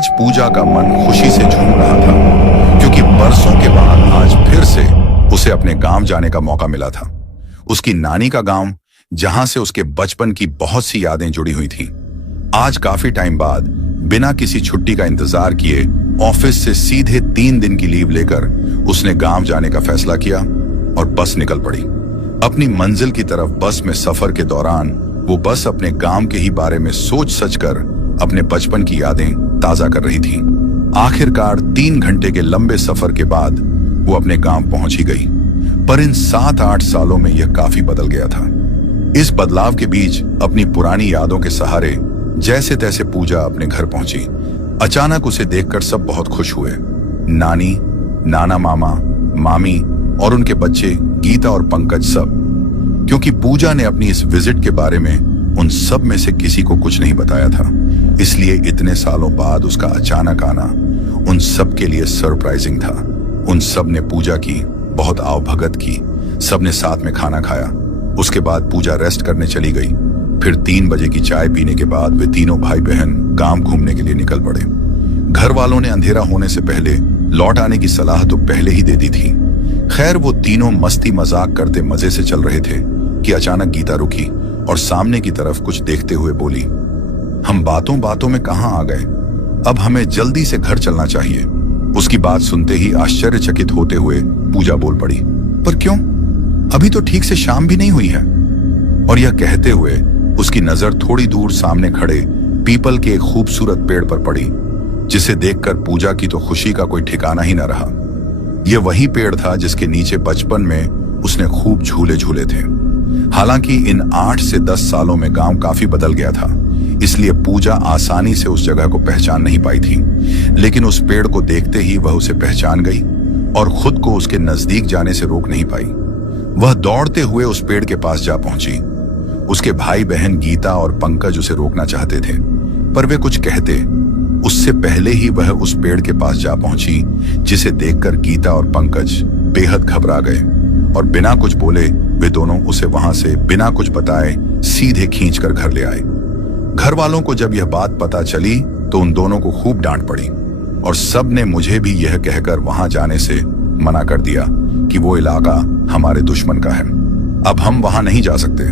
आज पूजा का मन खुशी से झूम रहा था, क्योंकि बरसों के बाद आज फिर से उसे अपने गांव जाने का मौका मिला था। उसकी नानी का गांव, जहां से उसके बचपन की बहुत सी यादें जुड़ी हुई थीं। आज काफी टाइम बाद बिना किसी छुट्टी का इंतजार किए ऑफिस से सीधे 3 दिन की लीव लेकर उसने गांव जाने का फैसला किया और बस निकल पड़ी। अपनी मंजिल की तरफ बस में सफर के दौरान वो बस अपने गांव के ही बारे में सोच सच कर अपने बचपन की यादें ताजा कर रही थी। आखिरकार 3 घंटे के लंबे सफर के बाद वो अपने गांव पहुंच ही गई। पर इन 7-8 सालों में यह काफी बदल गया था। इस बदलाव के बीच अपनी पुरानी यादों के सहारे जैसे तैसे पूजा अपने घर पहुंची। अचानक उसे देखकर सब बहुत खुश हुए। नानी, नाना, मामा, मामी और उनके बच्चे गीता और पंकज सब। क्योंकि पूजा ने अपनी इस विजिट के बारे में उन सब में से किसी को कुछ नहीं बताया था, इसलिए इतने सालों बाद उसका अचानक आना उन सब के लिए सरप्राइजिंग था। उन सब ने पूजा की बहुत आवभगत की, सबने साथ में खाना खाया। उसके बाद पूजा रेस्ट करने चली गई। फिर 3 बजे की चाय पीने के बाद वे तीनों भाई बहन गांव घूमने के लिए निकल पड़े। घर वालों ने अंधेरा होने से पहले लौट आने की सलाह तो पहले ही दे दी थी। खैर, वो तीनों मस्ती मजाक करते मजे से चल रहे थे कि अचानक गीता रुकी और सामने की तरफ कुछ देखते हुए बोली, हम बातों बातों में कहां आ गए? अब हमें जल्दी से घर चलना चाहिए। उसकी बात सुनते ही आश्चर्यचकित होते हुए पूजा बोल पड़ी, पर क्यों? अभी तो ठीक से शाम भी नहीं हुई है। और यह कहते हुए उसकी नजर थोड़ी दूर सामने खड़े पीपल के एक खूबसूरत पेड़ पर पड़ी, जिसे देखकर पूजा की तो खुशी का कोई ठिकाना ही न रहा। यह वही पेड़ था जिसके नीचे बचपन में उसने खूब झूले झूले थे। हालांकि इन 8 से 10 सालों में गांव काफी बदल गया था, इसलिए पूजा आसानी से उस जगह को पहचान नहीं पाई थी। लेकिन उस पेड़ को देखते ही वह उसे पहचान गई और खुद को उसके नजदीक जाने से रोक नहीं पाई। वह दौड़ते हुए उस पेड़ के पास जा पहुंची। उसके भाई बहन गीता और पंकज उसे रोकना चाहते थे, पर वे कुछ कहते उससे पहले ही वह उस पेड़ के पास जा पहुंची, जिसे देखकर गीता और पंकज बेहद घबरा गए और बिना कुछ बोले वे दोनों उसे वहां से बिना कुछ बताए सीधे खींचकर घर ले आए। घर वालों को जब यह बात पता चली तो उन दोनों को खूब डांट पड़ी और सब ने मुझे भी यह कहकर वहां जाने से मना कर दिया कि वो इलाका हमारे दुश्मन का है, अब हम वहां नहीं जा सकते।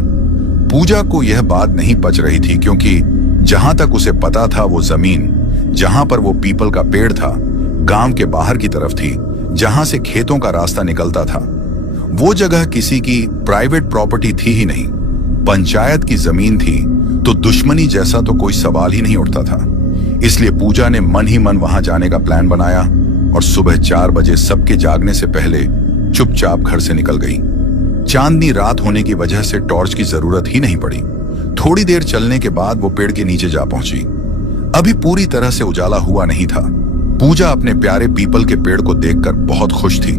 पूजा को यह बात नहीं पच रही थी, क्योंकि जहां तक उसे पता था वो जमीन जहां पर वो पीपल का पेड़ था गांव के बाहर की तरफ थी, जहां से खेतों का रास्ता निकलता था। वो जगह किसी की प्राइवेट प्रॉपर्टी थी ही नहीं, पंचायत की जमीन थी, तो दुश्मनी जैसा तो कोई सवाल ही नहीं उठता था। इसलिए पूजा ने मन ही मन वहां जाने का प्लान बनाया और सुबह 4 बजे सबके जागने से पहले चुपचाप घर से निकल गई। चांदनी रात होने की वजह से टॉर्च की जरूरत ही नहीं पड़ी। थोड़ी देर चलने के बाद वो पेड़ के नीचे जा पहुंची। अभी पूरी तरह से उजाला हुआ नहीं था। पूजा अपने प्यारे पीपल के पेड़ को देखकर बहुत खुश थी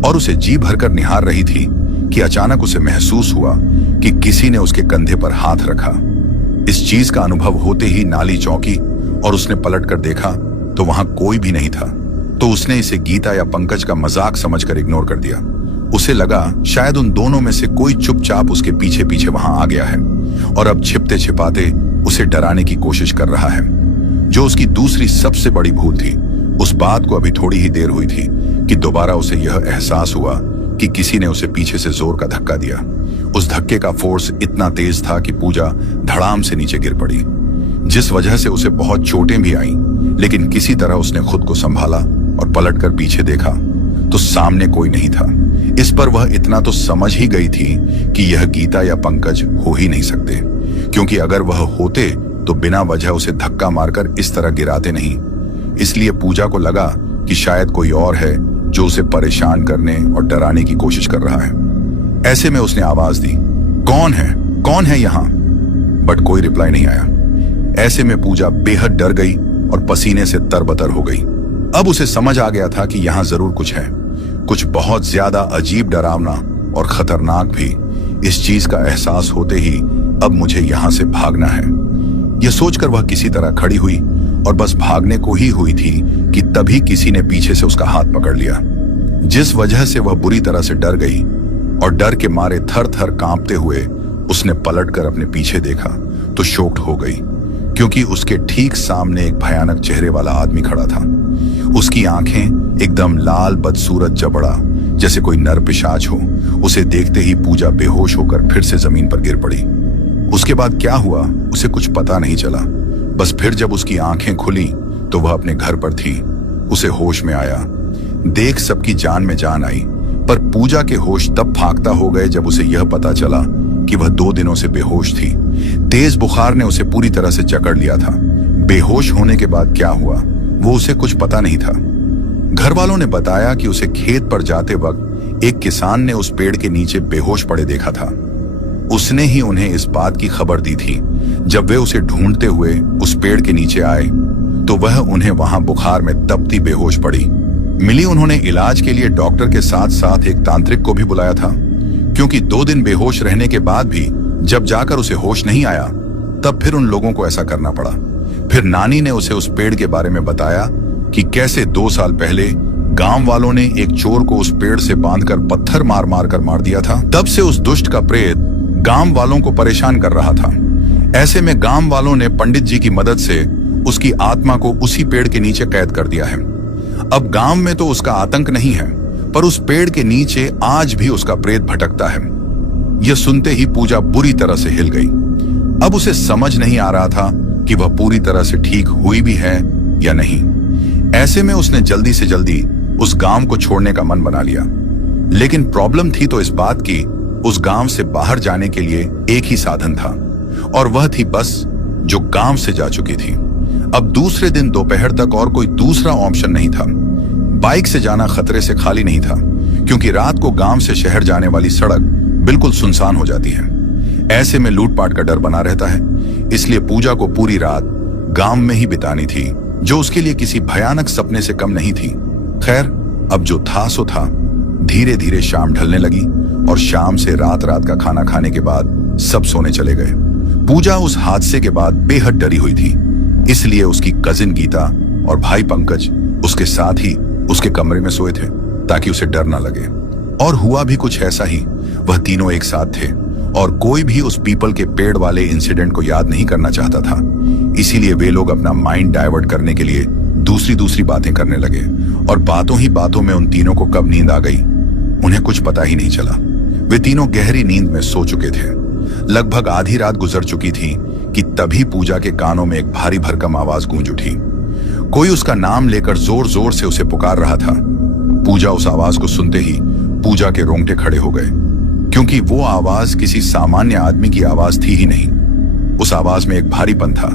और उसे जी भरकर निहार रही थी कि अचानक उसे महसूस हुआ कि किसी ने उसके कंधे पर हाथ रखा। इस चीज का अनुभव होते ही नाली चौंकी और उसने पलटकर देखा तो वहां कोई भी नहीं था। तो उसने इसे गीता या पंकज का मजाक समझकर इग्नोर कर दिया। उसे लगा शायद उन दोनों में से कोई चुपचाप उसके पीछे पीछे वहां आ गया है और अब छिपते छिपाते उसे डराने की कोशिश कर रहा है, जो उसकी दूसरी सबसे बड़ी भूल थी। उस बात को अभी थोड़ी ही देर हुई थी कि दोबारा उसे यह एहसास हुआ कि किसी ने उसे पीछे से जोर का धक्का दिया। उस धक्के का फोर्स इतना तेज था कि पूजा धड़ाम से नीचे गिर पड़ी, जिस वजह से उसे बहुत चोटें भी आईं। लेकिन किसी तरह उसने खुद को संभाला और पलटकर पीछे देखा तो सामने कोई नहीं था। इस पर वह इतना तो समझ ही गई थी कि यह गीता या पंकज हो ही नहीं सकते, क्योंकि अगर वह होते तो बिना वजह उसे धक्का मारकर इस तरह गिराते नहीं। इसलिए पूजा को लगा कि शायद कोई और है जो उसे परेशान करने और डराने की कोशिश कर रहा है। ऐसे में उसने आवाज दी, कौन है यहाँ? बट कोई रिप्लाई नहीं आया। ऐसे में पूजा बेहद डर गई और पसीने से तरबतर हो गई। अब उसे समझ आ गया था कि यहाँ जरूर कुछ है, कुछ बहुत ज्यादा अजीब, डरावना और खतरनाक भी। इस चीज का एहसास होते ही अब मुझे यहाँ से भागना है। यह सोचकर वह किसी तरह खड़ी हुई और बस भागने को ही हुई थी कि तभी किसी ने पीछे से उसका हाथ पकड़ लिया, जिस वजह से वह बुरी तरह से डर गई और डर के मारे थर थर कांपते हुए उसने पलटकर अपने पीछे देखा तो शॉक्ड हो गई, क्योंकि उसके ठीक सामने एक भयानक चेहरे वाला आदमी खड़ा था। उसकी आंखें एकदम लाल बदसूरत जबड़ा जैसे कोई नर पिशाच हो। उसे देखते ही पूजा बेहोश होकर फिर से जमीन पर गिर पड़ी। उसके बाद क्या हुआ उसे कुछ पता नहीं चला। बस फिर जब उसकी आंखें खुली तो वह अपने घर पर थी। उसे होश में आया। देख सबकी जान में जान आई, पर पूजा के होश तब फाख्ता हो गए जब उसे यह पता चला कि वह 2 दिनों से बेहोश थी। तेज बुखार ने उसे पूरी तरह से जकड़ लिया था। बेहोश होने के बाद क्या हुआ वो उसे कुछ पता नहीं था। घर वालों ने बताया कि उसे खेत पर जाते वक्त एक किसान ने उस पेड़ के नीचे बेहोश पड़े देखा था। उसने ही उन्हें इस बात की खबर दी थी। जब वे उसे ढूंढते हुए उस पेड़ के नीचे आए तो वह उन्हें वहां बुखार में तपती बेहोश पड़ी मिली। उन्होंने इलाज के लिए डॉक्टर के साथ साथ एक तांत्रिक को भी बुलाया था, क्योंकि 2 दिन बेहोश रहने के बाद भी जब जाकर उसे होश नहीं आया तब फिर उन लोगों को ऐसा करना पड़ा। फिर नानी ने उसे उस पेड़ के बारे में बताया कि कैसे 2 साल पहले गांव वालों ने एक चोर को उस पेड़ से बांधकर पत्थर मार मार कर मार दिया था। तब से उस दुष्ट का प्रेत गांव वालों को परेशान कर रहा था। ऐसे में गांव वालों ने पंडित जी की मदद से उसकी आत्मा को उसी पेड़ के नीचे कैद कर दिया है। अब गांव में तो उसका आतंक नहीं है, पर उस पेड़ के नीचे आज भी उसका प्रेत भटकता है। यह सुनते ही पूजा बुरी तरह से हिल गई। अब उसे समझ नहीं आ रहा था कि वह पूरी तरह से ठीक हुई भी है या नहीं। ऐसे में उसने जल्दी से जल्दी उस गांव को छोड़ने का मन बना लिया। लेकिन प्रॉब्लम थी तो इस बात की, उस गांव से बाहर जाने के लिए एक ही साधन था, और वह थी बस जो गांव से जा चुकी थी। अब दूसरे दिन दोपहर तक और कोई दूसरा ऑप्शन नहीं था। बाइक से जाना खतरे से खाली नहीं था, क्योंकि रात को गांव से शहर जाने वाली सड़क बिल्कुल सुनसान हो जाती है। ऐसे में लूटपाट का डर बना रहता है। इसलिए पूजा को पूरी रात गांव में ही बितानी थी, जो उसके लिए किसी भयानक सपने से कम नहीं थी। खैर, अब जो था सो था। धीरे धीरे शाम ढलने लगी और शाम से रात का खाना खाने के बाद सब सोने चले गए। पूजा उस हादसे के बाद बेहद डरी हुई थी। इसलिए उसकी कजिन गीता और भाई पंकज उसके साथ ही उसके कमरे में सोए थे, ताकि उसे डर ना लगे। और हुआ भी कुछ ऐसा ही। वह तीनों एक साथ थे और कोई भी उस पीपल के पेड़ वाले इंसिडेंट को याद नहीं करना चाहता था। इसीलिए वे लोग अपना माइंड डाइवर्ट करने के लिए दूसरी बातें करने लगे, और बातों ही बातों में उन तीनों को कब नींद आ गई उन्हें कुछ पता ही नहीं चला। वे तीनों गहरी नींद में सो चुके थे। लगभग आधी रात गुजर चुकी थी कि तभी पूजा के कानों में एक भारी भरकम आवाज गूंज उठी। कोई उसका नाम लेकर जोर जोर से उसे पुकार रहा था। पूजा उस आवाज को सुनते ही पूजा के रोंगटे खड़े हो गए, क्योंकि वो आवाज किसी सामान्य आदमी की आवाज थी ही नहीं। उस आवाज में एक भारीपन था,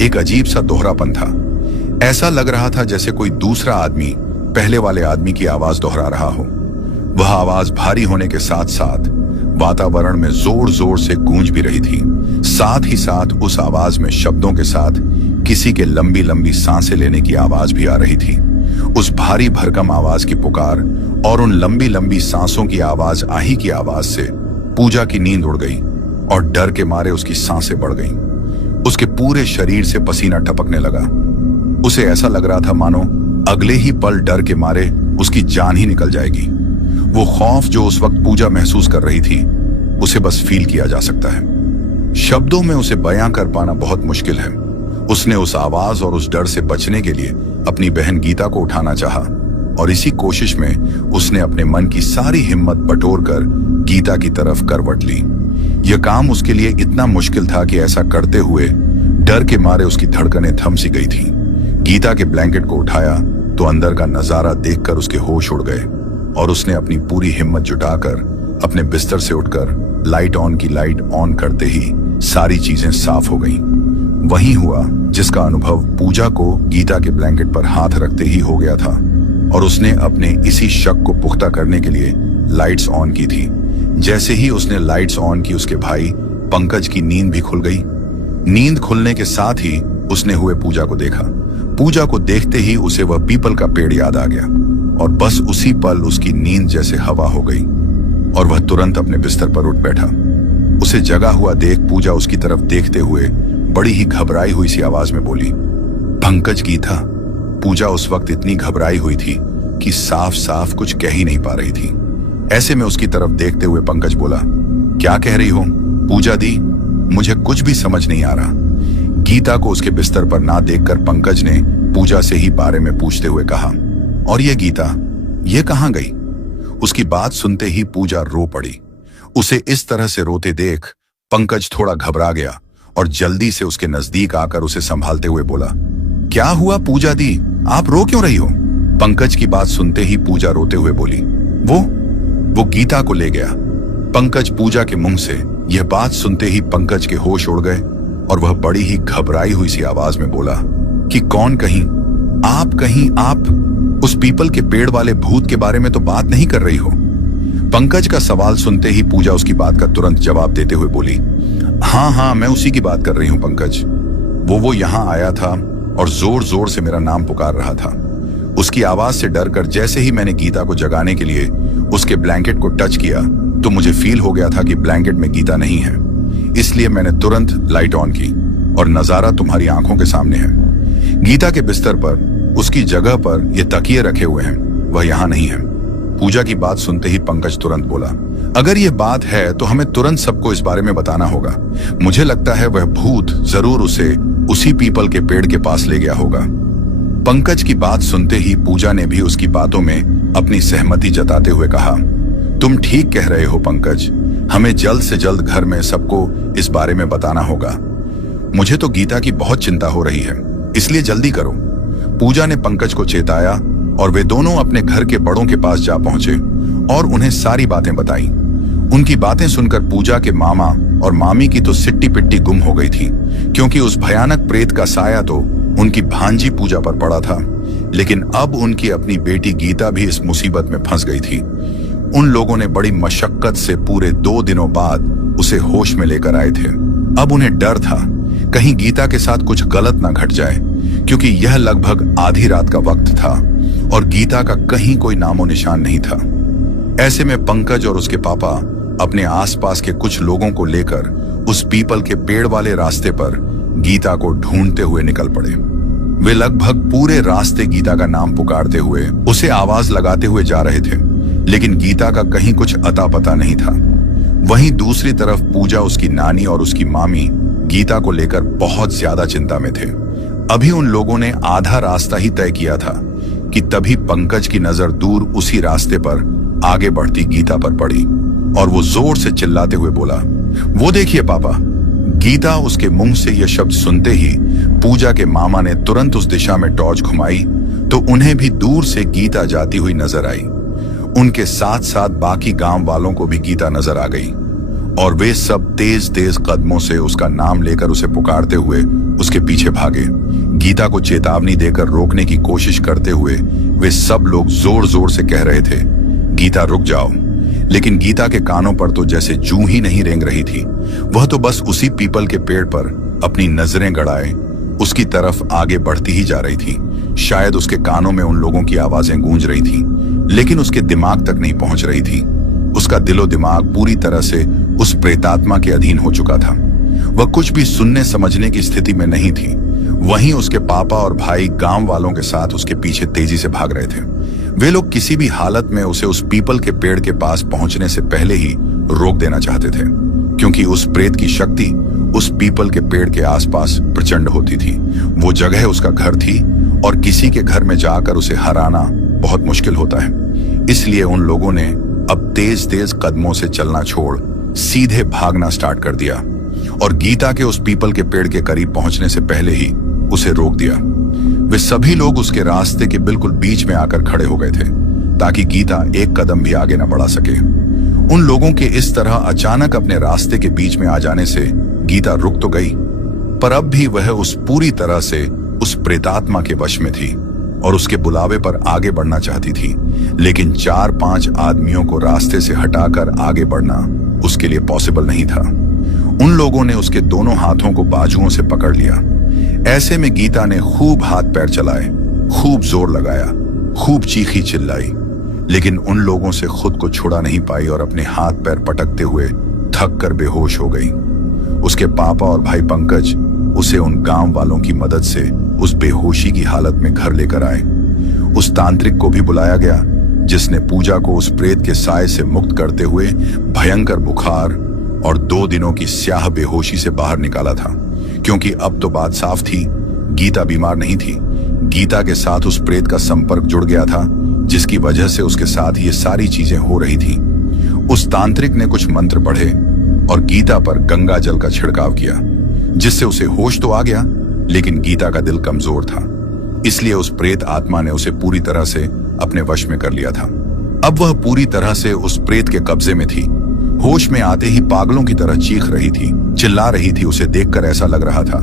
एक अजीब सा दोहरापन था। ऐसा लग रहा था जैसे कोई दूसरा आदमी पहले वाले आदमी की आवाज दोहरा रहा हो। वह आवाज भारी होने के साथ साथ वातावरण में जोर जोर से गूंज भी रही थी। साथ ही साथ उस आवाज में शब्दों के साथ किसी के लंबी लंबी सांसें लेने की आवाज भी आ रही थी। उस भारी भरकम आवाज की पुकार और उन लंबी लंबी सांसों की आवाज आही की आवाज से पूजा की नींद उड़ गई और डर के मारे उसकी सांसें बढ़ गईं। उसके पूरे शरीर से पसीना टपकने लगा। उसे ऐसा लग रहा था मानो अगले ही पल डर के मारे उसकी जान ही निकल जाएगी। वो खौफ जो उस वक्त पूजा महसूस कर रही थी, उसे बस फील किया जा सकता है। शब्दों में उसे बयां कर पाना बहुत मुश्किल है। उसने उस आवाज और उस डर से बचने के लिए अपनी बहन गीता को उठाना चाहा, और इसी कोशिश में उसने अपने मन की सारी हिम्मत बटोर कर गीता की तरफ करवट ली। यह काम उसके लिए इतना मुश्किल था कि ऐसा करते हुए डर के मारे उसकी धड़कनें थम सी गई थी। गीता के ब्लैंकेट को उठाया तो अंदर का नजारा देखकर उसके होश उड़ गए, और उसने अपनी पूरी हिम्मत जुटाकर अपने बिस्तर से उठकर लाइट ऑन करते ही सारी चीजें साफ हो गईं। वही हुआ जिसका अनुभव पूजा को गीता के ब्लैंकेट पर हाथ रखते ही हो गया था, और उसने अपने इसी शक को पुख्ता करने के लिए लाइट्स ऑन की थी। जैसे ही उसने लाइट्स ऑन की, उसके भाई पंकज की नींद भी खुल गई। नींद खुलने के साथ ही उसने हुए पूजा को देखा। पूजा को देखते ही उसे वह पीपल का पेड़ याद आ गया, और बस उसी पल उसकी नींद जैसे हवा हो गई और वह तुरंत अपने बिस्तर पर उठ बैठा। उसे जगा हुआ देख पूजा उसकी तरफ देखते हुए बड़ी ही घबराई हुई सी आवाज में बोली, पंकज गीता। पूजा उस वक्त इतनी घबराई हुई थी कि साफ साफ कुछ कह ही नहीं पा रही थी। ऐसे में उसकी तरफ देखते हुए पंकज बोला, क्या कह रही हो पूजा दी? मुझे कुछ भी समझ नहीं आ रहा। गीता को उसके बिस्तर पर ना देखकर पंकज ने पूजा से ही बारे में पूछते हुए कहा, और ये गीता, ये कहां गई? उसकी बात सुनते ही पूजा रो पड़ी। उसे इस तरह से रोते देख पंकज थोड़ा घबरा गया और जल्दी से उसके नजदीक आकर उसे संभालते हुए बोला, क्या हुआ पूजा दी, आप रो क्यों रही हो? पंकज की बात सुनते ही पूजा रोते हुए बोली, वो गीता को ले गया। पंकज पूजा के मुंह से यह बात सुनते ही पंकज के होश उड़ गए और वह बड़ी ही घबराई हुई सी आवाज में बोला कि कौन? कहीं आप उस पीपल के पेड़ वाले भूत के बारे में तो बात नहीं कर रही हो? पंकज का सवाल सुनते ही पूजा उसकी बात का तुरंत जवाब देते हुए बोली, हाँ, मैं उसी की बात कर रही हूं पंकज। वो यहां आया था और जोर जोर से मेरा नाम पुकार रहा था। उसकी आवाज से डरकर जैसे ही मैंने गीता को जगाने के लिए उसके ब्लैंकेट को टच किया तो मुझे फील हो गया था कि ब्लैंकेट में गीता नहीं है। इसलिए मैंने तुरंत लाइट ऑन की और नजारा तुम्हारी आंखों के सामने है। गीता के बिस्तर पर उसकी जगह पर ये तकिए रखे हुए हैं, वह यहां नहीं है। पूजा की बात सुनते ही पंकज तुरंत बोला, अगर ये बात है तो हमें तुरंत सबको इस बारे में बताना होगा। मुझे लगता है वह भूत जरूर उसे उसी पीपल के पेड़ के पास ले गया होगा। पंकज की बात सुनते ही पूजा ने भी उसकी बातों में अपनी सहमति जताते हुए कहा, तुम ठीक कह रहे हो पंकज, हमें जल्द से जल्द घर में सबको इस बारे में बताना होगा। मुझे तो गीता की बहुत चिंता हो रही है, इसलिए जल्दी करो। पूजा ने पंकज को चेताया और वे दोनों अपने घर के बड़ों के पास जा पहुंचे और उन्हें सारी बातें बताई। उनकी बातें सुनकर पूजा के मामा और मामी की तो सिट्टी पिट्टी गुम हो गई थी, क्योंकि उस भयानक प्रेत का साया तो उनकी भांजी पूजा पर पड़ा था, लेकिन अब उनकी अपनी बेटी गीता भी इस मुसीबत में फंस गई थी। उन लोगों ने बड़ी मशक्कत से पूरे 2 दिनों बाद उसे होश में लेकर आए थे। अब उन्हें डर था कहीं गीता के साथ कुछ गलत ना घट जाए, क्योंकि यह लगभग आधी रात का वक्त था और गीता का कहीं कोई नामो निशान नहीं था। ऐसे में पंकज और उसके पापा अपने आसपास के कुछ लोगों को लेकर उस पीपल के पेड़ वाले रास्ते पर गीता को ढूंढते हुए निकल पड़े। वे लगभग पूरे रास्ते गीता का नाम पुकारते हुए उसे आवाज लगाते हुए जा रहे थे, लेकिन गीता का कहीं कुछ अता पता नहीं था। वहीं दूसरी तरफ पूजा, उसकी नानी और उसकी मामी गीता को लेकर बहुत ज्यादा चिंता में थे। अभी उन लोगों ने आधा रास्ता ही तय किया था कि तभी पंकज की नजर दूर उसी रास्ते पर आगे बढ़ती गीता पर पड़ी और वो जोर से चिल्लाते हुए बोला, वो देखिए पापा। गीता उसके मुंह से यह शब्द सुनते ही पूजा के मामा ने तुरंत उस दिशा में टॉर्च घुमाई तो उन्हें भी दूर से गीता जाती हुई नजर आई। उनके साथ साथ बाकी गांव वालों को भी गीता नजर आ गई और वे सब तेज तेज कदमों से उसका नाम लेकर उसे पुकारते हुए उसके पीछे भागे। गीता को चेतावनी देकर रोकने की कोशिश करते हुए वे सब लोग जोर जोर से कह रहे थे, गीता रुक जाओ। लेकिन गीता के कानों पर तो जैसे जूं ही नहीं रेंग रही थी। वह तो बस उसी पीपल के पेड़ पर अपनी नजरें गड़ाए उसकी तरफ आगे बढ़ती ही जा रही थी। शायद उसके कानों में उन लोगों की आवाजें गूंज रही थी, लेकिन उसके दिमाग तक नहीं पहुंच रही थी। उसका दिलो दिमाग पूरी तरह से उस प्रेतात्मा के अधीन हो चुका था। वह कुछ भी सुनने समझने की स्थिति में नहीं थी। वहीं उसके पापा और भाई गांव वालों के साथ उसके पीछे तेजी से भाग रहे थे। वे लोग किसी भी हालत में उसे उस पीपल के पेड़ के पास पहुंचने से पहले ही रोक देना चाहते थे, क्योंकि उस प्रेत की शक्ति उस पीपल के पेड़ के आसपास प्रचंड होती थी। वो जगह उसका घर थी और किसी के घर में जाकर उसे हराना बहुत मुश्किल होता है। इसलिए उन लोगों ने अब तेज तेज कदमों से चलना छोड़ सीधे भागना स्टार्ट कर दिया और गीता के उस पीपल के पेड़ के करीब पहुंचने से पहले ही उसे रोक दिया। वे सभी लोग उसके रास्ते के बिल्कुल बीच में आकर खड़े हो गए थे ताकि गीता एक कदम भी आगे न बढ़ा सके। उन लोगों के इस तरह अचानक अपने रास्ते के बीच में आ जाने से गीता रुक तो गई, पर अब भी वह उस पूरी तरह से उस प्रेतात्मा के वश में थी और उसके बुलावे पर आगे बढ़ना चाहती थी। लेकिन 4-5 आदमियों को रास्ते से हटाकर आगे बढ़ना उसके लिए पॉसिबल नहीं था। उन लोगों ने उसके दोनों हाथों को बाजुओं से पकड़ लिया। ऐसे में गीता ने खूब हाथ पैर चलाए, खूब जोर लगाया, खूब चीखी चिल्लाई, लेकिन उन लोगों से खुद को छुड़ा नहीं पाई और अपने हाथ पैर पटकते हुए थक कर बेहोश हो गई। उसके पापा और भाई पंकज उसे उन गांव वालों की मदद से उस बेहोशी की हालत में घर लेकर आए। उस तांत्रिक को भी बुलाया गया जिसने पूजा को उस प्रेत के साए से मुक्त करते हुए भयंकर बुखार और 2 दिनों की स्याह बेहोशी से बाहर निकाला था, क्योंकि अब तो बात साफ थी, गीता बीमार नहीं थी। गीता के साथ उस प्रेत का संपर्क जुड़ गया था, जिसकी वजह से उसके साथ ये सारी चीजें हो रही थी। उस तांत्रिक ने कुछ मंत्र पढ़े और गीता पर गंगा जल का छिड़काव किया, जिससे उसे होश तो आ गया, लेकिन गीता का दिल कमजोर था। इसलिए उस प्रेत आत्मा ने उसे पूरी तरह से अपने वश में कर लिया था। अब वह पूरी तरह से उस प्रेत के कब्जे में थी। होश में आते ही पागलों की तरह चीख रही थी, चिल्ला रही थी। उसे देखकर ऐसा लग रहा था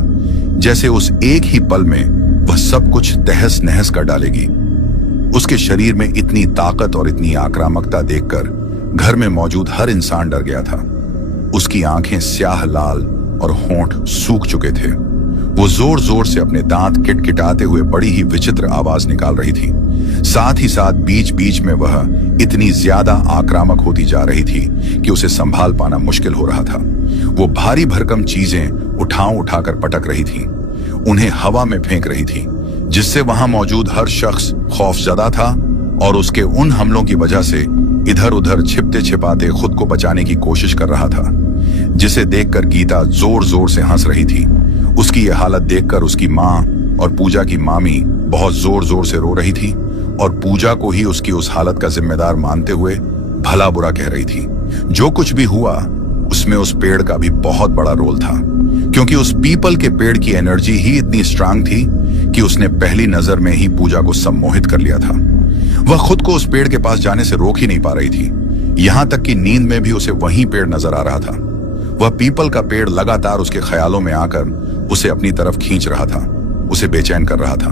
जैसे उस एक ही पल में वह सब कुछ तहस नहस कर डालेगी। उसके शरीर में इतनी ताकत और इतनी आक्रामकता देखकर घर में मौजूद हर इंसान डर गया था। उसकी आंखें स्याह लाल और होंठ सूख चुके थे। वो जोर जोर से अपने दांत किटकिटाते हुए बड़ी ही विचित्र आवाज निकाल रही थी। साथ ही साथ बीच बीच में वह इतनी ज्यादा आक्रामक होती जा रही थी कि उसे संभाल पाना मुश्किल हो रहा था। वो भारी भरकम चीजें उठाकर पटक रही थी, उन्हें हवा में फेंक रही थी, जिससे वहां मौजूद हर शख्स खौफजदा था और उसके उन हमलों की वजह से इधर उधर छिपते छिपाते खुद को बचाने की कोशिश कर रहा था। जिसे देखकर गीता जोर जोर से हंस रही थी। उसकी यह हालत देखकर उसकी माँ और पूजा की मामी बहुत जोर जोर से रो रही थी और पूजा को ही उसकी उस हालत का जिम्मेदार मानते हुए भला बुरा कह रही थी। जो कुछ भी हुआ उसमें उस पेड़ का भी बहुत बड़ा रोल था, क्योंकि उस पीपल के पेड़ की एनर्जी ही इतनी स्ट्रांग थी कि उसने पहली नजर में ही पूजा को सम्मोहित कर लिया था। वह खुद को उस पेड़ के पास जाने से रोक ही नहीं पा रही थी। यहां तक कि नींद में भी उसे वही पेड़ नजर आ रहा था। वह पीपल का पेड़ लगातार उसके ख्यालों में आकर उसे अपनी तरफ खींच रहा था, उसे बेचैन कर रहा था।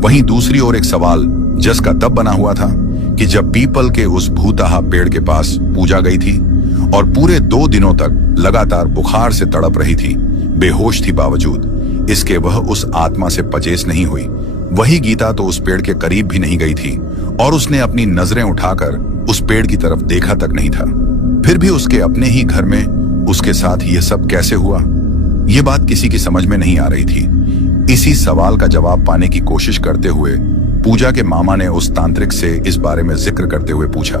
वहीं दूसरी ओर एक सवाल जस का तब बना हुआ था कि जब पीपल के उस भूताहा पेड़ के पास पूजा गई थी और पूरे 2 दिनों तक लगातार बुखार से तड़प रही थी, बेहोश थी, बावजूद इसके वह उस आत्मा से पजेस नहीं हुई। वही गीता तो उस पेड़ के करीब भी नहीं गई थी और उसने अपनी नजरें उठाकर उस पेड़ की तरफ देखा तक नहीं था। फिर भी उसके अपने ही घर में उसके साथ यह सब कैसे हुआ, यह बात किसी की समझ में नहीं आ रही थी। इसी सवाल का जवाब पाने की कोशिश करते हुए पूजा के मामा ने उस तांत्रिक से इस बारे में जिक्र करते हुए पूछा,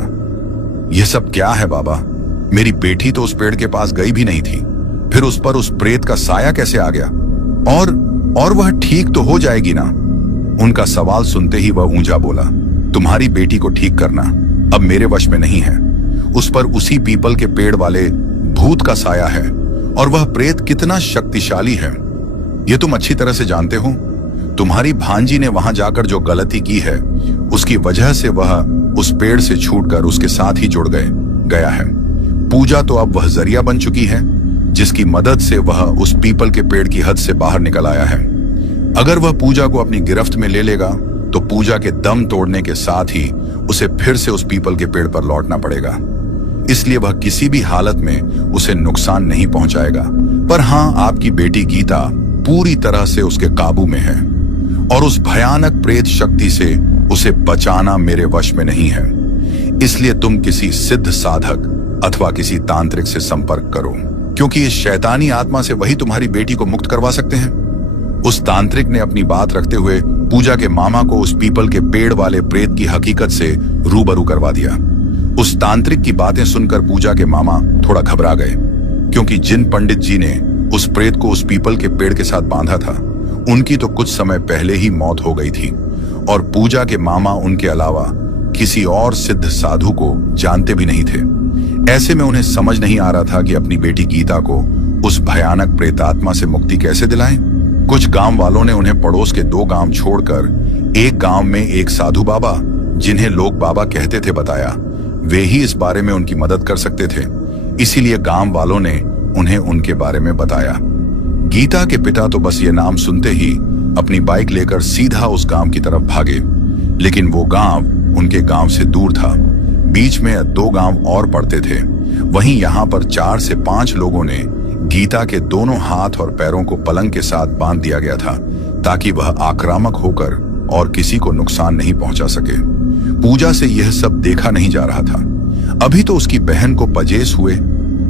यह सब क्या है बाबा? मेरी बेटी तो उस पेड़ के पास गई भी नहीं थी, फिर उस पर उस प्रेत का साया कैसे आ गया? और वह ठीक तो हो जाएगी ना? उनका सवाल सुनते ही वह ऊंचा बोला, तुम्हारी बेटी को ठीक करना अब मेरे वश में नहीं है। उस पर उसी पीपल के पेड़ वाले भूत का साया है और वह प्रेत कितना शक्तिशाली है यह तुम अच्छी तरह से जानते हो। तुम्हारी भांजी ने वहां जाकर जो गलती की है उसकी वजह से वह उस पेड़ से छूटकर उसके साथ ही जुड़ गया है। पूजा तो अब वह जरिया बन चुकी है जिसकी मदद से वह उस पीपल के पेड़ की हद से बाहर निकल आया है। अगर वह पूजा को अपनी गिरफ्त में ले लेगा तो पूजा के दम तोड़ने के साथ ही उसे फिर से उस पीपल के पेड़ पर लौटना पड़ेगा। इसलिए वह किसी भी हालत में उसे नुकसान नहीं पहुंचाएगा। पर हां, आपकी बेटी गीता पूरी तरह से उसके काबू में है और उस भयानक प्रेत शक्ति से उसे बचाना मेरे वश में नहीं है। इसलिए तुम किसी सिद्ध साधक अथवा किसी तांत्रिक से संपर्क करो, क्योंकि इस शैतानी आत्मा से वही तुम्हारी बेटी को मुक्त करवा सकते हैं। उस तांत्रिक ने अपनी बात रखते हुए पूजा के मामा को उस पीपल के पेड़ वाले प्रेत की हकीकत से रूबरू करवा दिया। उस तांत्रिक की बातें सुनकर पूजा के मामा थोड़ा घबरा गए, क्योंकि जिन पंडित जी ने उस प्रेत को उस पीपल के पेड़ के साथ बांधा था उनकी तो कुछ समय पहले ही मौत हो गई थी और पूजा के मामा उनके अलावा किसी और सिद्ध साधु को जानते भी नहीं थे। ऐसे में उन्हें समझ नहीं आ रहा था कि अपनी बेटी गीता को उस भयानक प्रेतात्मा से मुक्ति कैसे दिलाएं। कुछ गांव वालों ने उन्हें पड़ोस के 2 गांव छोड़कर एक गांव में एक साधु बाबा, जिन्हें लोग बाबा कहते थे, बताया। वे ही इस बारे में उनकी मदद कर सकते थे। इसीलिए गांव वालों ने उन्हें उनके बारे में बताया। गीता के पिता तो बस ये नाम सुनते ही अपनी बाइक लेकर सीधा उस गांव की तरफ भागे, लेकिन वो गांव उनके गांव से दूर था। बीच में 2 गांव और पड़ते थे। वहीं यहाँ पर 4 से 5 लोगों ने गीता के दोनों हाथ और पैरों को पलंग के साथ बांध दिया गया था, ताकि वह आक्रामक होकर और किसी को नुकसान नहीं पहुंचा सके। पूजा से यह सब देखा नहीं जा रहा था। अभी तो उसकी बहन को पजेस हुए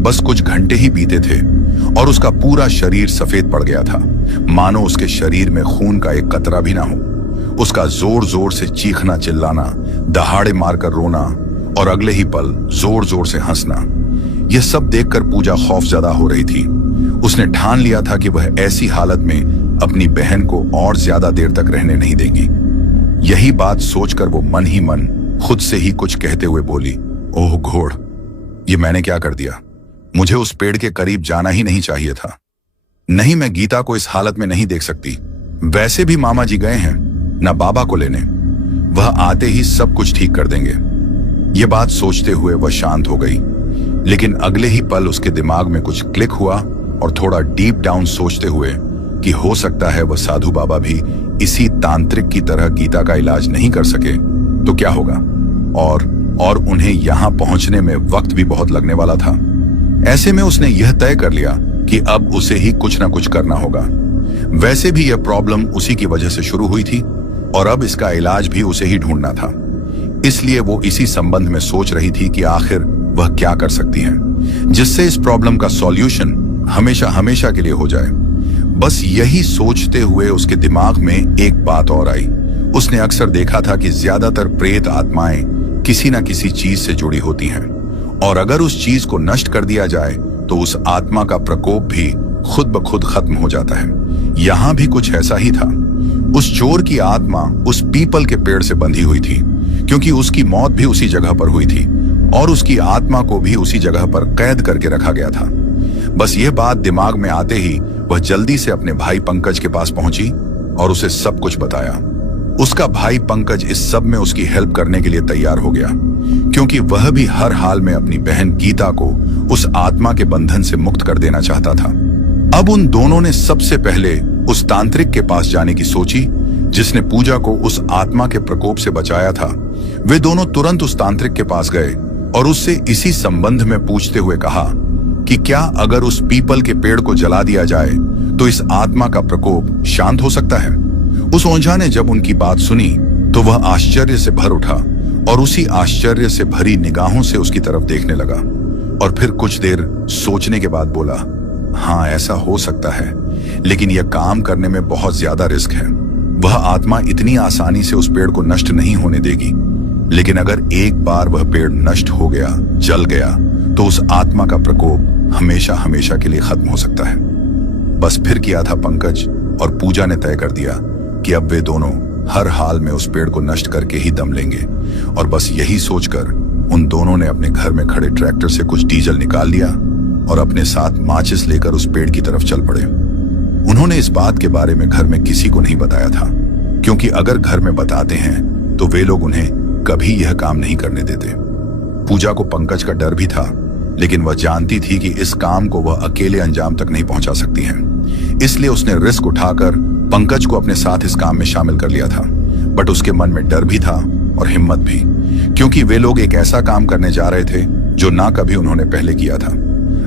बस कुछ घंटे ही बीते थे और उसका पूरा शरीर सफेद पड़ गया था, मानो उसके शरीर में खून का एक कतरा भी ना हो। उसका जोर जोर से चीखना चिल्लाना, दहाड़े मारकर रोना और अगले ही पल जोर जोर से हंसना, यह सब देखकर पूजा खौफजदा हो रही थी। उसने ठान लिया था कि वह ऐसी हालत में अपनी बहन को और ज्यादा देर तक रहने नहीं देगी। यही बात सोचकर वो मन ही मन खुद से ही कुछ कहते हुए बोली, ओह घोड़, ये मैंने क्या कर दिया? मुझे उस पेड़ के करीब जाना ही नहीं चाहिए था। नहीं, मैं गीता को इस हालत में नहीं देख सकती। वैसे भी मामा जी गए हैं ना बाबा को लेने, वह आते ही सब कुछ ठीक कर देंगे। यह बात सोचते हुए वह शांत हो गई, लेकिन अगले ही पल उसके दिमाग में कुछ क्लिक हुआ और थोड़ा डीप डाउन सोचते हुए कि हो सकता है वह साधु बाबा भी इसी तांत्रिक की तरह गीता का इलाज नहीं कर सके तो क्या होगा, और उन्हें यहां पहुंचने में वक्त भी बहुत लगने वाला था। ऐसे में उसने यह तय कर लिया कि अब उसे ही कुछ ना कुछ करना होगा। वैसे भी यह प्रॉब्लम उसी की वजह से शुरू हुई थी और अब इसका इलाज भी उसे ही ढूंढना था। इसलिए वो इसी संबंध में सोच रही थी कि आखिर वह क्या कर सकती है जिससे इस प्रॉब्लम का सॉल्यूशन हमेशा हमेशा के लिए हो जाए। बस यही सोचते हुए उसके दिमाग में एक बात और आई। उसने अक्सर देखा था कि ज्यादातर प्रेत आत्माएं किसी न किसी चीज से जुड़ी होती हैं, और अगर उस चीज को नष्ट कर दिया जाए तो उस आत्मा का प्रकोप भी खुद ब खुद खत्म हो जाता है। यहां भी कुछ ऐसा ही था। उस चोर की आत्मा उस पीपल के पेड़ से बंधी हुई थी, क्योंकि उसकी मौत भी उसी जगह पर हुई थी और उसकी आत्मा को भी उसी जगह पर कैद करके रखा गया था। बस यह बात दिमाग में आते ही वह जल्दी से अपने भाई पंकज के पास पहुंची और उसे सब कुछ बताया। उसका भाई पंकज इस सब में उसकी हेल्प करने के लिए तैयार हो गया, क्योंकि वह भी हर हाल में अपनी बहन गीता को उस आत्मा के बंधन से मुक्त कर देना चाहता था। अब उन दोनों ने सबसे पहले उस तांत्रिक के पास जाने की सोची जिसने पूजा को उस आत्मा के प्रकोप से बचाया था। वे दोनों तुरंत उस तांत्रिक के पास गए और उससे इसी संबंध में पूछते हुए कहा कि क्या अगर उस पीपल के पेड़ को जला दिया जाए तो इस आत्मा का प्रकोप शांत हो सकता है। उस ओंझा ने जब उनकी बात सुनी तो वह आश्चर्य से भर उठा और उसी आश्चर्य से भरी निगाहों से उसकी तरफ देखने लगा और फिर कुछ देर सोचने के बाद बोला, हाँ ऐसा हो सकता है, लेकिन यह काम करने में बहुत ज्यादा रिस्क है। वह आत्मा इतनी आसानी से उस पेड़ को नष्ट नहीं होने देगी, लेकिन अगर एक बार वह पेड़ नष्ट हो गया, जल गया, तो उस आत्मा का प्रकोप हमेशा हमेशा के लिए खत्म हो सकता है। बस फिर किया था पंकज और पूजा ने तय कर दिया कि अब वे दोनों हर हाल में उस पेड़ को नष्ट करके ही दम लेंगे, और बस यही सोचकर उन दोनों ने अपने घर में खड़े ट्रैक्टर से कुछ डीजल निकाल लिया और अपने साथ माचिस लेकर उस पेड़ की तरफ चल पड़े। उन्होंने इस बात के बारे में घर में किसी को नहीं बताया था, क्योंकि अगर घर में बताते हैं तो वे लोग उन्हें कभी यह काम नहीं करने देते। पूजा को पंकज का डर भी था, लेकिन वह जानती थी कि इस काम को वह अकेले अंजाम तक नहीं पहुंचा सकती हैं। इसलिए उसने रिस्क उठाकर पंकज को अपने साथ इस काम में शामिल कर लिया था। बट उसके मन में डर भी था और हिम्मत भी, क्योंकि वे लोग एक ऐसा काम करने जा रहे थे जो ना कभी उन्होंने पहले किया था।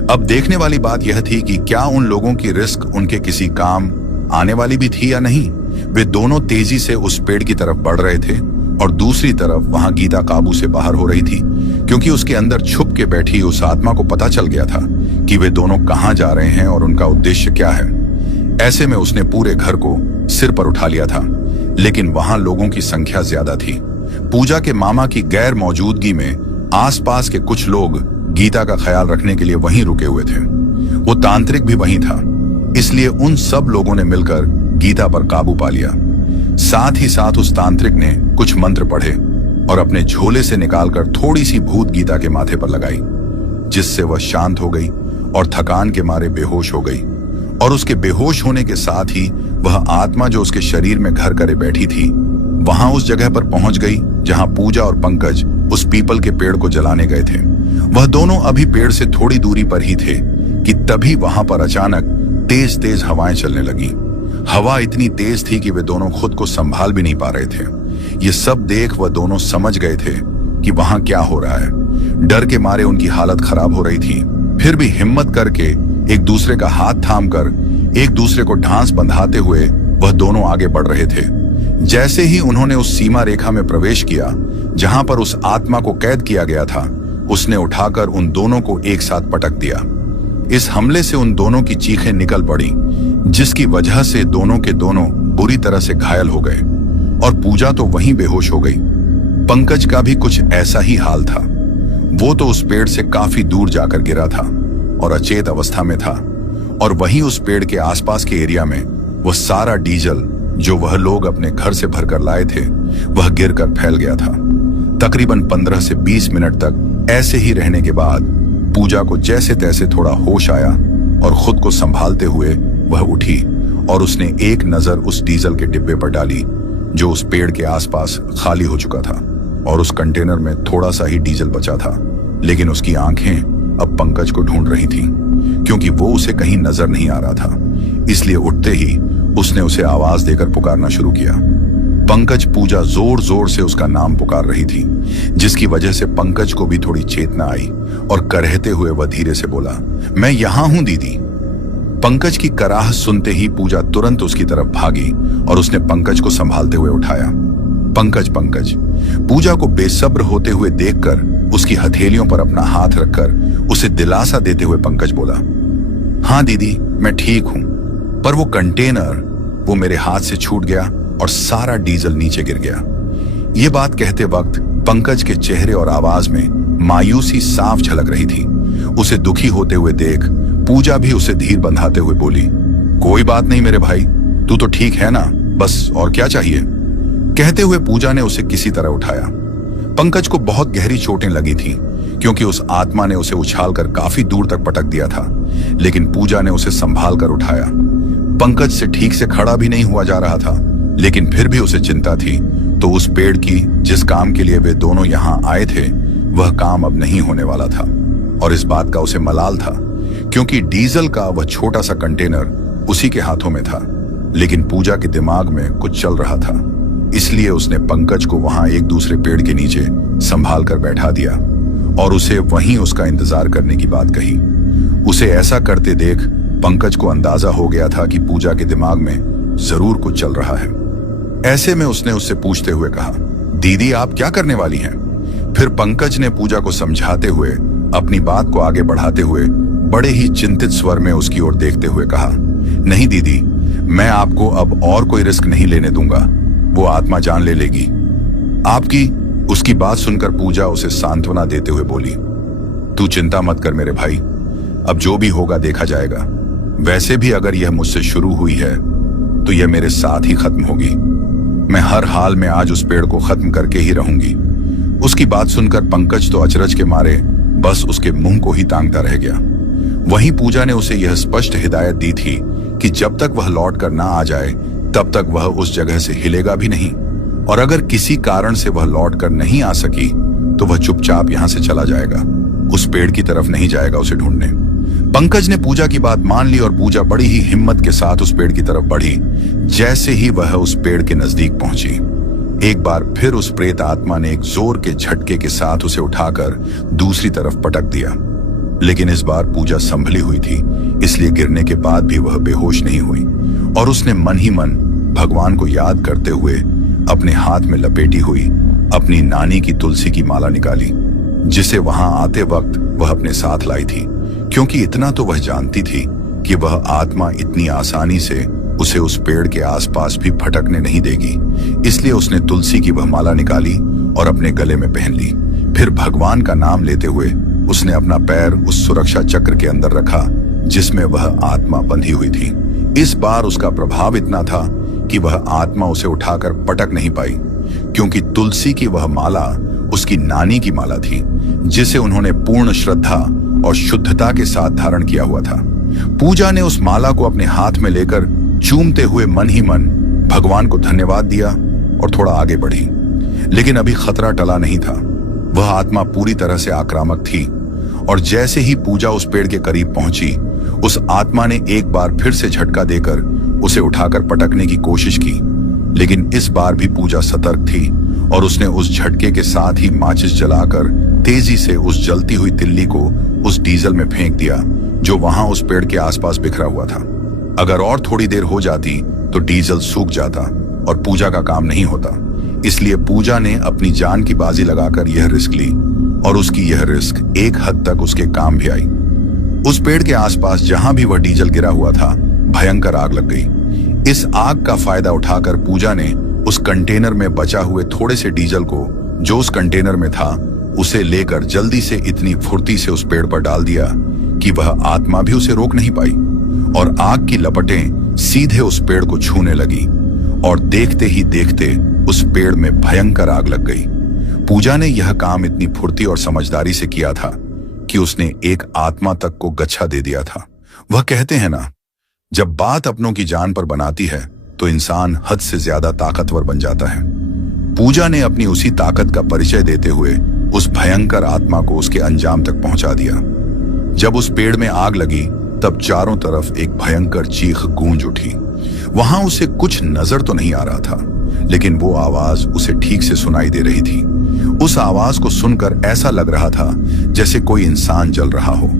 अब देखने वाली बात यह थी कि क्या उन लोगों की रिस्क उनके किसी काम आने वाली भी थी या नहीं। वे दोनों तेजी से उस पेड़ की तरफ बढ़ रहे थे और दूसरी तरफ वहां गीता काबू से बाहर हो रही थी, क्योंकि उसके अंदर छुप के बैठी उस आत्मा को पता चल गया था कि वे दोनों कहां जा रहे हैं और उनका उद्देश्य क्या है। ऐसे में उसने पूरे घर को सिर पर उठा लिया था, लेकिन वहां लोगों की संख्या ज्यादा थी। पूजा के मामा की गैर मौजूदगी में आसपास के कुछ लोग गीता का ख्याल रखने के लिए वहीं रुके हुए थे। वो तांत्रिक भी वहीं था, इसलिए उन सब लोगों ने मिलकर गीता पर काबू पा लिया। साथ ही साथ उस तांत्रिक ने कुछ मंत्र पढ़े और अपने झोले से निकालकर थोड़ी सी भूत गीता के माथे पर लगाई, जिससे वह शांत हो गई और थकान के मारे बेहोश हो गई। और उसके बेहोश होने के साथ ही वह आत्मा जो उसके शरीर में घर करे बैठी थी, वहां उस जगह पर पहुंच गई जहां पूजा और पंकज उस पीपल के पेड़ को जलाने गए थे। वह दोनों अभी पेड़ से थोड़ी दूरी पर ही थे कि तभी वहां पर अचानक तेज तेज हवाएं चलने लगी। हवा इतनी तेज थी कि वे दोनों खुद को संभाल भी नहीं पा रहे थे। ये सब देख वह दोनों समझ गए थे कि वहां क्या हो रहा है। डर के मारे उनकी हालत खराब हो रही थी, फिर भी हिम्मत करके एक दूसरे का हाथ थामकर एक दूसरे को ढांस बंधाते हुए वह दोनों आगे बढ़ रहे थे। जैसे ही उन्होंने उस सीमा रेखा में प्रवेश किया जहां पर उस आत्मा को कैद किया गया था, उसने उठाकर उन दोनों को एक साथ पटक दिया। इस हमले से उन दोनों की चीखें निकल पड़ी, जिसकी वजह से दोनों के दोनों बुरी तरह से घायल हो गए और पूजा तो वहीं बेहोश हो गई। पंकज का भी कुछ ऐसा ही हाल था। वो तो उस पेड़ से काफी दूर जाकर गिरा था और अचेत अवस्था में था, और वहीं उस पेड़ के आसपास के एरिया में वह सारा डीजल जो वह लोग अपने घर से भरकर लाए थे वह गिरकर फैल गया था। तकरीबन 15 से 20 मिनट तक ऐसे ही रहने के बाद पूजा को जैसे तैसे थोड़ा होश आया और खुद को संभालते हुए वह उठी और उसने एक नजर उस डीजल के डिब्बे पर डाली जो उस पेड़ के आसपास खाली हो चुका था और उस कंटेनर में थोड़ा सा ही डीजल बचा था। लेकिन उसकी आंखें अब पंकज को ढूंढ रही थीं, क्योंकि वो उसे कहीं नजर नहीं आ रहा था। इसलिए उठते ही उसने उसे आवाज देकर पुकारना शुरू किया। पंकज पूजा जोर जोर से उसका नाम पुकार रही थी, जिसकी वजह से पंकज को भी थोड़ी चेतना आई और करहते हुए वह धीरे से बोला, मैं यहां हूं दीदी। पंकज की कराह सुनते ही पूजा तुरंत उसकी तरफ भागी और उसने पंकज को संभालते हुए उठाया। पंकज पंकज पूजा को बेसब्र होते हुए देखकर उसकी हथेलियों पर अपना हाथ रखकर उसे दिलासा देते हुए पंकज बोला, हाँ दीदी मैं ठीक हूं, पर वो कंटेनर वो मेरे हाथ से छूट गया और सारा डीजल नीचे गिर गया। ये बात कहते वक्त पंकज के चेहरे और आवाज में मायूसी साफ झलक रही थी। उसे दुखी होते हुए देख पूजा भी उसे धीर बंधाते हुए बोली, कोई बात नहीं मेरे भाई, तू तो ठीक है ना, बस और क्या चाहिए। कहते हुए पूजा ने उसे किसी तरह उठाया। पंकज को बहुत गहरी चोटें लगी थीं, क्योंकि उस आत्मा ने उसे उछालकर काफी दूर तक पटक दिया था, लेकिन पूजा ने उसे संभाल कर उठाया। पंकज से ठीक से खड़ा भी नहीं हुआ जा रहा था, लेकिन फिर भी उसे चिंता थी, तो उस पेड़ की जिस काम के लिए वे दोनों यहाँ आए थे वह काम अब नहीं होने वाला था। और इस बात का उसे मलाल था, क्योंकि डीजल का वह छोटा सा कंटेनर उसी के हाथों में था। लेकिन पूजा के दिमाग में कुछ चल रहा था, इसलिए उसने पंकज को वहां एक दूसरे पेड़ के नीचे संभाल कर बैठा दिया और उसे वहीं उसका इंतजार करने की बात कही। उसे ऐसा करते देख पंकज को अंदाजा हो गया था कि पूजा के दिमाग में जरूर कुछ चल रहा है। ऐसे में उसने उससे पूछते हुए कहा, दीदी आप क्या करने वाली हैं? फिर पंकज ने पूजा को समझाते हुए अपनी बात को आगे बढ़ाते हुए बड़े ही चिंतित स्वर में उसकी ओर देखते हुए कहा, नहीं दीदी, मैं आपको अब और कोई रिस्क नहीं लेने दूंगा, वो आत्मा जान ले लेगी आपकी। उसकी बात सुनकर पूजा उसे सांत्वना देते हुए बोली, तू चिंता मत कर मेरे भाई, अब जो भी होगा देखा जाएगा। वैसे भी अगर यह मुझसे शुरू हुई है तो यह मेरे साथ ही खत्म होगी। मैं हर हाल में आज उस पेड़ को खत्म करके ही रहूंगी। उसकी बात सुनकर पंकज तो अचरज के मारे बस उसके मुंह को ही तांगता रह गया। वहीं पूजा ने उसे यह स्पष्ट हिदायत दी थी कि जब तक वह लौट कर ना आ जाए तब तक वह उस जगह से हिलेगा भी नहीं, और अगर किसी कारण से वह लौट कर नहीं आ सकी तो वह चुपचाप यहां से चला जाएगा, उस पेड़ की तरफ नहीं जाएगा उसे ढूंढने। पंकज ने पूजा की बात मान ली और पूजा बड़ी ही हिम्मत के साथ उस पेड़ की तरफ बढ़ी। जैसे ही वह उस पेड़ के नजदीक पहुंची, एक बार फिर उस प्रेत आत्मा ने एक जोर के झटके के साथ उसे उठाकर दूसरी तरफ पटक दिया। लेकिन इस बार पूजा संभली हुई थी, इसलिए गिरने के बाद भी वह बेहोश नहीं हुई और उसने मन ही मन भगवान को याद करते हुए अपने हाथ में लपेटी हुई अपनी नानी की तुलसी की माला निकाली, जिसे वहां आते वक्त वह अपने साथ लाई थी, क्योंकि इतना तो वह जानती थी कि वह आत्मा इतनी आसानी से उसे उस पेड़ के आसपास भी भटकने नहीं देगी। इसलिए उसने तुलसी की वह माला निकाली और अपने गले में पहन ली। फिर भगवान का नाम लेते हुए उसने अपना पैर उस सुरक्षा चक्र के अंदर रखा जिसमें वह आत्मा बंधी हुई थी। इस बार उसका प्रभाव इतना था कि वह आत्मा उसे उठाकर पटक नहीं पाई, क्योंकि तुलसी की वह माला उसकी नानी की माला थी, जिसे उन्होंने पूर्ण श्रद्धा और शुद्धता के साथ धारण किया हुआ था। पूजा ने उस माला को अपने हाथ में लेकर चूमते हुए मन ही मन भगवान को धन्यवाद दिया और थोड़ा आगे बढ़ी। लेकिन अभी खतरा टला नहीं था। वह आत्मा पूरी तरह से आक्रामक थी और जैसे ही पूजा उस पेड़ के करीब पहुंची, उस आत्मा ने एक बार फिर से झटका देकर उसे उठाकर पटकने की कोशिश की। लेकिन इस बार भी पूजा सतर्क थी और उसने उस झटके के साथ ही माचिस जलाकर तेजी से उस जलती हुई तिल्ली को उस डीजल में फेंक दिया जो वहां उस पेड़ के आसपास बिखरा हुआ था। अगर और थोड़ी देर हो जाती तो डीजल सूख जाता और पूजा का काम नहीं होता। इसलिए पूजा ने अपनी जान की बाजी लगाकर यह रिस्क ली और उसकी यह रिस्क एक हद तक उसके काम भी आई। उस पेड़ के आसपास जहां भी वह डीजल गिरा हुआ था, भयंकर आग लग गई। इस आग का फायदा उठाकर पूजा ने उस कंटेनर में बचा हुए थोड़े से डीजल को जो उस कंटेनर में था उसे लेकर जल्दी से इतनी फुर्ती से उस पेड़ पर डाल दिया कि वह आत्मा भी उसे रोक नहीं पाई। और आग की लपटें सीधे उस पेड़ को छूने लगी और देखते ही देखते उस पेड़ में भयंकर आग लग गई। पूजा ने यह काम इतनी फुर्ती और समझदारी से किया था कि उसने एक आत्मा तक को गच्छा दे दिया था। वह कहते हैं ना, जब बात अपनों की जान पर बनाती है तो इंसान हद से ज्यादा ताकतवर बन जाता है। पूजा ने अपनी उसी ताकत का परिचय देते हुए उस भयंकर आत्मा को उसके अंजाम तक पहुंचा दिया। जब उस पेड़ में आग लगी तब चारों तरफ एक भयंकर चीख गूंज उठी। वहां उसे कुछ नजर तो नहीं आ रहा था, लेकिन वो आवाज उसे ठीक से सुनाई दे रही थी। उस आवाज को सुनकर ऐसा लग रहा था जैसे कोई इंसान जल रहा हो,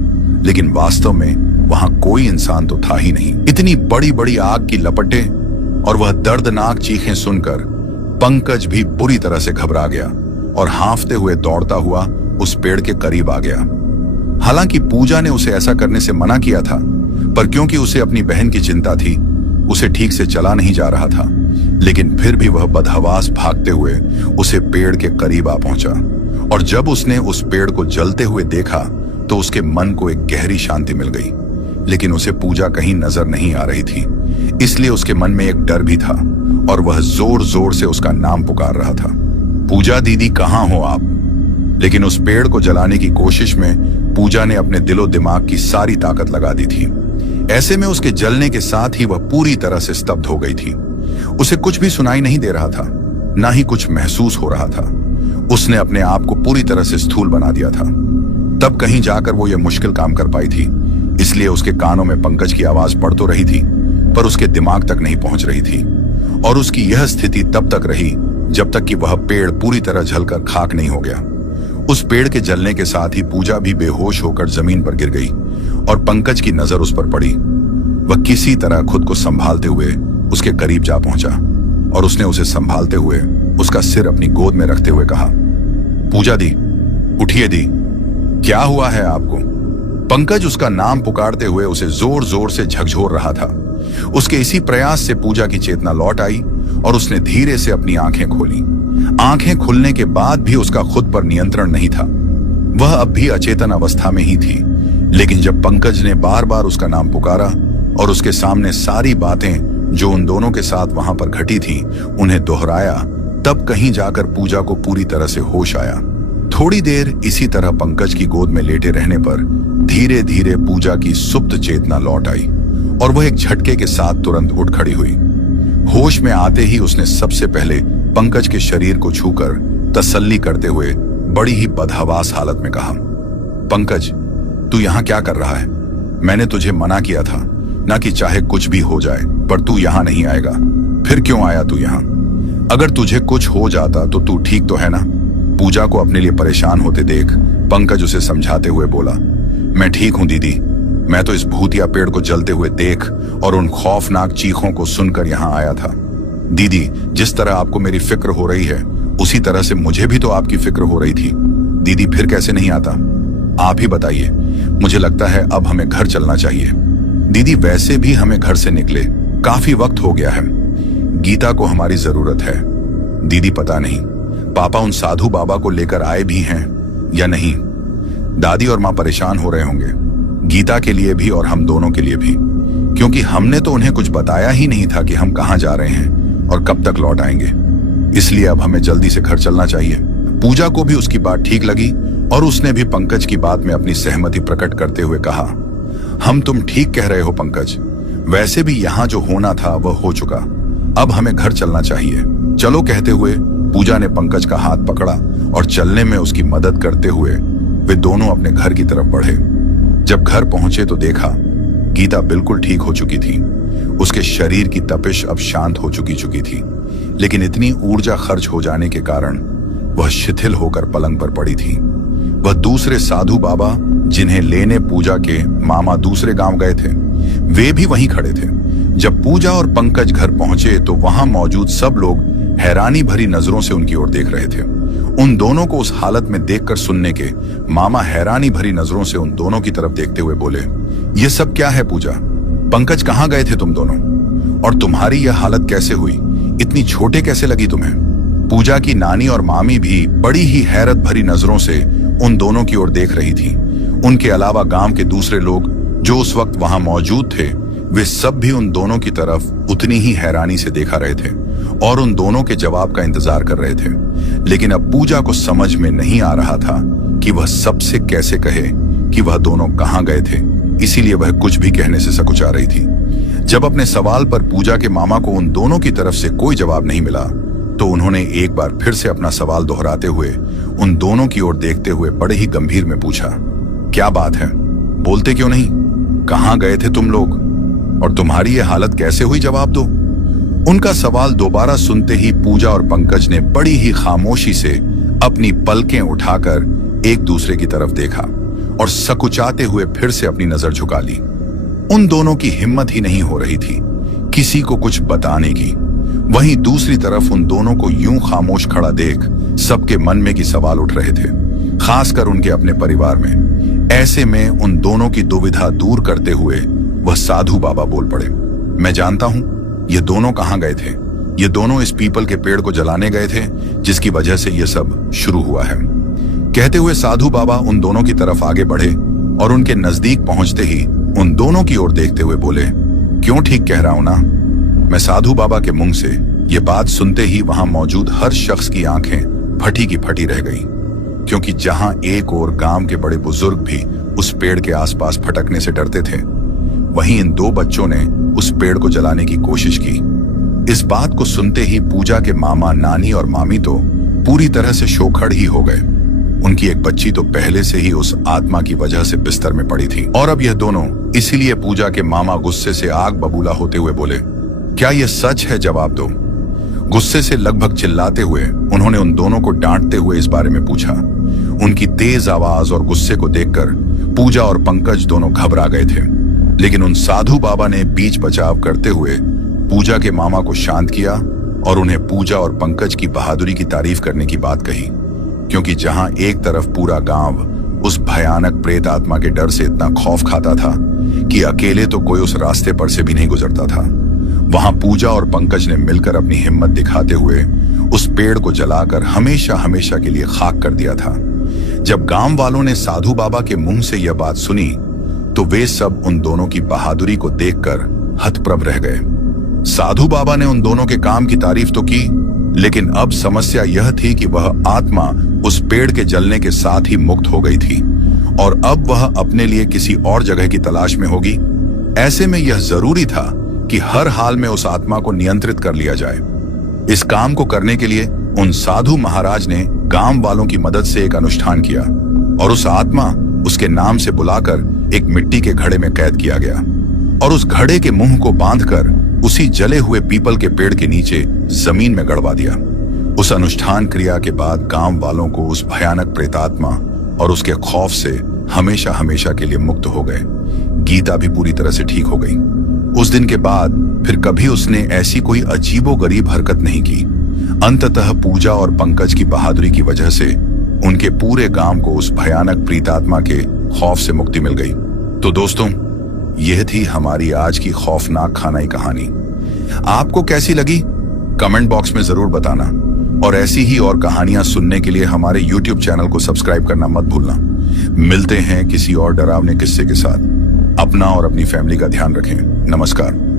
लेकिन वास्तव में वहां कोई इंसान तो था ही नहीं। इतनी बड़ी बड़ी आग की लपटें और वह दर्दनाक चीखें सुनकर पंकज भी बुरी तरह से घबरा गया और हांफते हुए दौड़ता हुआ उस पेड़ के करीब आ गया। हालांकि पूजा ने उसे ऐसा करने से मना किया था, पर क्योंकि उसे अपनी बहन की चिंता थी, उसे ठीक से चला नहीं जा रहा था, लेकिन फिर भी वह बदहवास भागते हुए उसे पेड़ के करीब आ पहुंचा। और जब उसने उस पेड़ को जलते हुए देखा तो उसके मन को एक गहरी शांति मिल गई, लेकिन उसे पूजा कहीं नजर नहीं आ रही थी। इसलिए उसके मन में एक डर भी था और वह जोर जोर से उसका नाम पुकार रहा था, पूजा दीदी कहाँ हो आप? लेकिन उस पेड़ को जलाने की कोशिश में पूजा ने अपने दिलो दिमाग की सारी ताकत लगा दी थी। ऐसे में उसके जलने के साथ ही वह पूरी तरह से स्तब्ध हो गई थी। उसे कुछ भी सुनाई नहीं दे रहा था, ना ही कुछ महसूस हो रहा था। उसने अपने आप को पूरी तरह से स्थूल बना दिया था। तब कहीं जाकर वो यह मुश्किल काम कर पाई थी। इसलिए उसके कानों में पंकज की आवाज पड़ तो रही थी, पर उसके दिमाग तक नहीं पहुंच रही थी। और उसकी यह स्थिति तब तक रही जब तक कि वह पेड़ पूरी तरह जलकर खाक नहीं हो गया। उस पेड़ के जलने के साथ ही पूजा भी बेहोश होकर जमीन पर गिर गई और पंकज की नजर उस पर पड़ी। वह किसी तरह खुद को संभालते हुए उसके करीब जा पहुंचा और उसने उसे संभालते हुए उसका सिर अपनी गोद में रखते हुए कहा, पूजा दी, उठिए दी, क्या हुआ है आपको? पंकज उसका नाम पुकारते हुए उसे जोर जोर से झकझोर रहा था। उसके इसी प्रयास से पूजा की चेतना लौट आई और उसने धीरे से अपनी आंखें खोली। आंखें खुलने के बाद भी उसका खुद पर नियंत्रण नहीं था। वह अब भी अचेतन अवस्था में ही थी, लेकिन जब पंकज ने बार बार उसका नाम पुकारा और उसके सामने सारी बातें जो उन दोनों के साथ वहां पर घटी थी उन्हें दोहराया, तब कहीं जाकर पूजा को पूरी तरह से होश आया। थोड़ी देर इसी तरह पंकज की गोद में लेटे रहने पर धीरे धीरे पूजा की सुप्त चेतना लौट आई और वह एक झटके के साथ तुरंत उठ खड़ी हुई। होश में आते ही उसने सबसे पहले पंकज के शरीर को छूकर तसल्ली करते हुए बड़ी ही बदहवास हालत में कहा, पंकज, तू यहाँ क्या कर रहा है? मैंने तुझे मना किया था ना कि चाहे कुछ भी हो जाए पर तू यहाँ नहीं आएगा। फिर क्यों आया तू यहाँ? अगर तुझे कुछ हो जाता तो तू ठीक तो है ना? पूजा को अपने लिए परेशान होते देख पंकज उसे समझाते हुए बोला, मैं ठीक हूं दीदी, मैं तो इस भूतिया पेड़ को जलते हुए देख और उन खौफनाक चीखों को सुनकर यहाँ आया था। दीदी, जिस तरह आपको मेरी फिक्र हो रही है उसी तरह से मुझे भी तो आपकी फिक्र हो रही थी। दीदी फिर कैसे नहीं आता? आप ही बताइए। मुझे लगता है अब हमें घर चलना चाहिए। दीदी, वैसे भी हमें घर से निकले काफी वक्त हो गया है। गीता को हमारी जरूरत है। दीदी, पता नहीं पापा उन साधु बाबा को लेकर आए भी हैं या नहीं। दादी और माँ परेशान हो रहे होंगे, गीता के लिए भी और हम दोनों के लिए भी, क्योंकि हमने तो उन्हें कुछ बताया ही नहीं था कि हम कहाँ जा रहे हैं और कब तक लौट आएंगे। इसलिए अब हमें जल्दी से घर चलना चाहिए। पूजा को भी उसकी बात ठीक लगी और उसने भी पंकज की बात में अपनी सहमति प्रकट करते हुए कहा, हम तुम ठीक कह रहे हो पंकज, वैसे भी यहाँ जो होना था वह हो चुका, अब हमें घर चलना चाहिए। चलो। कहते हुए पूजा ने पंकज का हाथ पकड़ा और चलने में उसकी मदद करते हुए वे दोनों अपने घर की तरफ बढ़े। जब घर पहुंचे तो देखा गीता बिल्कुल ठीक हो चुकी थी। उसके शरीर की तपिश अब शांत हो चुकी थी, लेकिन इतनी ऊर्जा खर्च हो जाने के कारण वह शिथिल होकर पलंग पर पड़ी थी। वह दूसरे साधु बाबा जिन्हें लेने पूजा के मामा दूसरे गांव गए थे, वे भी वहीं खड़े थे। जब पूजा और पंकज घर पहुंचे तो वहां मौजूद सब लोग हैरानी भरी नजरों से उनकी ओर देख रहे थे। उन दोनों को उस हालत में देखकर सुनने के मामा हैरानी भरी नजरों से उन दोनों की तरफ देखते हुए बोले, ये सब क्या है पूजा? पंकज कहाँ गए थे तुम दोनों? और तुम्हारी यह हालत कैसे हुई? इतनी छोटे कैसे लगी तुम्हें? पूजा की नानी और मामी भी बड़ी ही हैरत भरी नजरों से उन दोनों की ओर देख रही थी। उनके अलावा गांव के दूसरे लोग जो उस वक्त वहां मौजूद थे वे सब भी उन दोनों की तरफ उतनी ही हैरानी से देखा रहे थे और उन दोनों के जवाब का इंतजार कर रहे थे। लेकिन अब पूजा को समझ में नहीं आ रहा था कि वह सबसे कैसे कहे कि वह दोनों कहां गए थे, इसीलिए वह कुछ भी कहने से सकुचा रही थी। जब अपने सवाल पर पूजा के मामा को उन दोनों की तरफ से कोई जवाब नहीं मिला, तो उन्होंने एक बार फिर से अपना सवाल दोहराते हुए उन दोनों की ओर देखते हुए बड़े ही गंभीर में पूछा, क्या बात है, बोलते क्यों नहीं? कहां गए थे तुम लोग और तुम्हारी ये हालत कैसे हुई? जवाब दो। उनका सवाल दोबारा सुनते ही पूजा और पंकज ने बड़ी ही खामोशी से अपनी पलकें उठाकर एक दूसरे की तरफ देखा और सकुचाते हुए फिर से अपनी नजर झुका ली। उन दोनों की हिम्मत ही नहीं हो रही थी किसी को कुछ बताने की। वहीं दूसरी तरफ उन दोनों को यूं खामोश खड़ा देख सबके मन में की सवाल उठ रहे थे, खासकर उनके अपने परिवार में। ऐसे में उन दोनों की दुविधा दूर करते हुए वह साधु बाबा बोल पड़े, मैं जानता हूं ये दोनों कहां गए थे। ये दोनों इस पीपल के पेड़ को जलाने गए थे, जिसकी वजह से ये सब शुरू हुआ है। कहते हुए साधु बाबा उन दोनों की तरफ आगे बढ़े और उनके नजदीक पहुंचते ही उन दोनों की ओर देखते हुए बोले, क्यों ठीक कह रहा हूं ना? मैं साधु बाबा के मुंह से ये बात सुनते ही वहां मौजूद हर शख्स की आंखें फटी की फटी रह गईं, क्योंकि जहां एक ओर गांव के बड़े बुजुर्ग भी उस पेड़ के आसपास फटकने से डरते थे, वहीं इन दो बच्चों ने उस पेड़ को जलाने की कोशिश की। इस बात को सुनते ही पूजा के मामा, नानी और मामी तो पूरी तरह से शोखड़ ही हो गए। उनकी एक बच्ची तो पहले से ही उस आत्मा की वजह से बिस्तर में पड़ी थी और अब यह दोनों, इसीलिए पूजा के मामा गुस्से से आग बबूला होते हुए बोले, क्या यह सच है? जवाब दो। गुस्से से लगभग चिल्लाते हुए उन्होंने उन दोनों को डांटते हुए इस बारे में पूछा। उनकी तेज आवाज और गुस्से को देखकर पूजा और पंकज दोनों घबरा गए थे, लेकिन उन साधु बाबा ने बीच बचाव करते हुए पूजा के मामा को शांत किया और उन्हें पूजा और पंकज की बहादुरी की तारीफ करने की बात कही, क्योंकि जहां एक तरफ पूरा गांव उस भयानक प्रेत आत्मा के डर से इतना खौफ खाता था कि अकेले तो कोई उस रास्ते पर से भी नहीं गुजरता था, वहां पूजा और पंकज ने मिलकर अपनी हिम्मत दिखाते हुए उस पेड़ को जलाकर हमेशा हमेशा के लिए खाक कर दिया था। जब गांव वालों ने साधु बाबा के मुंह से यह बात सुनी, तो वे सब उन दोनों की बहादुरी को देखकर हतप्रभ रह गए। साधु बाबा ने उन दोनों के काम की तारीफ तो की, लेकिन अब समस्या यह थी कि वह आत्मा उस पेड़ के जलने के साथ ही मुक्त हो गई थी और अब वह अपने लिए किसी और जगह की तलाश में होगी। ऐसे में यह जरूरी था कि हर हाल में उस आत्मा को नियंत्रित कर लिया जाए। इस काम को करने के लिए उन साधु महाराज ने गांव वालों की मदद से एक अनुष्ठान किया और उस आत्मा उसके नाम से बुलाकर एक मिट्टी के घड़े में कैद किया गया और उस घड़े के मुंह को बांधकर उसी जले हुए पीपल के पेड़ के नीचे जमीन में गड़वा दिया। उस अनुष्ठान क्रिया के बाद गांव वालों को उस भयानक प्रेतात्मा और उसके खौफ से हमेशा हमेशा के लिए मुक्त हो गए। गीता भी पूरी तरह से ठीक हो गई। उस दिन के बाद फिर कभी उसने ऐसी कोई अजीबोगरीब हरकत नहीं की। अंततः पूजा और पंकज की बहादुरी की वजह से उनके पूरे गांव को उस भयानक प्रेतात्मा के खौफ से मुक्ति मिल गई। तो दोस्तों, यह थी हमारी आज की खौफनाक खानाई कहानी। आपको कैसी लगी कमेंट बॉक्स में जरूर बताना और ऐसी ही और कहानियां सुनने के लिए हमारे YouTube चैनल को सब्सक्राइब करना मत भूलना। मिलते हैं किसी और डरावने किस्से के साथ। अपना और अपनी फैमिली का ध्यान रखें। नमस्कार।